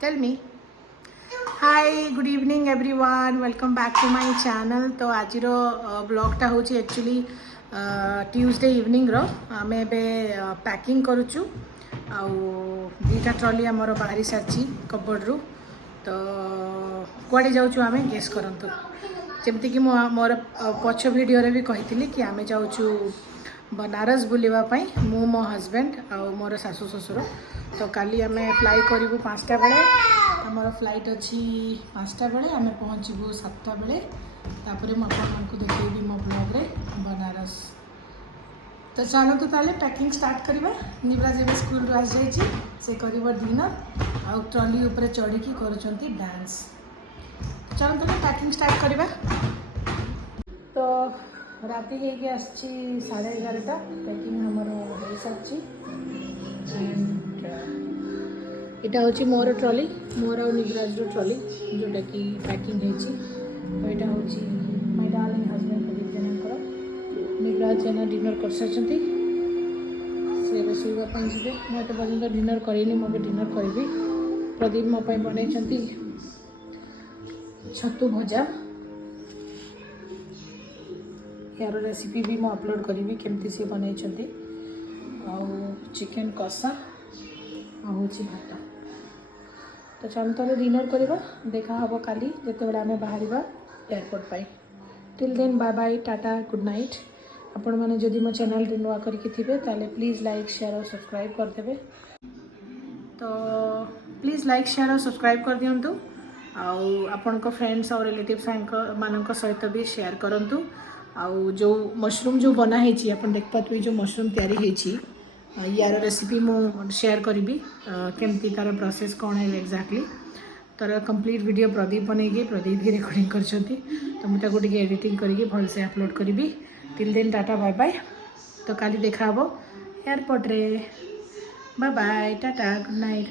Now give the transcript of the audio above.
Tell me. Hi, good evening everyone. Welcome back to my channel. तो आज ब्लॉगटा हूँ actually Tuesday evening आम ए packing करुचु आईटा trolley आमर बाहरी सारी कबोर्ड रु तो कुआड़े जाऊँ आम गेस करंतु जमती कि मोर पछ वीडियो रे भी कही कि आम जाऊँ बनारस बुलवाई मु मो हजबैंड आ मोर सासू ससुर तो काली आम फ्लाई करूँ 5टा बेले आमर फ्लाइट अच्छी 5टा बेले आम पहुँचबू 7टा बेले तापर मुझे देखी मो ब्लॉग रे बनारस तो चलतु ताले पैकिंग स्टार्ट करवा निवराज एवं स्कूल आस जाइए से कर डिनर आउ ट्रॉली उपरे चढ़ी कर डांस चलतु पैकिंग स्टार्ट करवा तो राति हो आसी 11:30 पैकिंग हमर हो सारी यहाँ हूँ मोर ट्रॉली मोर और निवराज ट्रॉली जोटा कि पैकिंग होती तो यहाँ हूँ my darling husband Pradeep Jena Nivraj Jena dinner कर सारी से रोसईवाई जी मैं तो पर्यटन डिनर करेनि मुझे डिनर करी प्रदीप मो बन छतु भजा यार रेसिपी भी मुझे अपलोड करी केमती सी बन चिकेन कषा हूँ भात तो चलते डिनर करवा देखा हम काली जिते आम बाहर एयरपोर्ट पाई till then bye bye tata good night आपण मैंने जदि मो चैनल नुआ करके ताले प्लीज़ लाइक शेयर और सब्सक्राइब करदे तो प्लीज़ लाइक शेयर और सब्सक्राइब कर दिंतु आपण फ्रेंड्स और रिलेटिव्स मान सहित भी शेयर करूँ आउ जो मशरूम जो बनाई आप देख पाते जो मशरूम तैयारी यार रेसिपी मु शेयर करी केमती तार प्रोसेस कौन है एक्जाक्टली तार कंप्लीट वीडियो प्रदीप बनई प्रदीप ही रेकर्डिंग कर तो मुझे एडिटिंग करके भलसे अपलोड करी till then tata bye bye तो काली देखा एयरपोर्ट रे bye bye tata good night.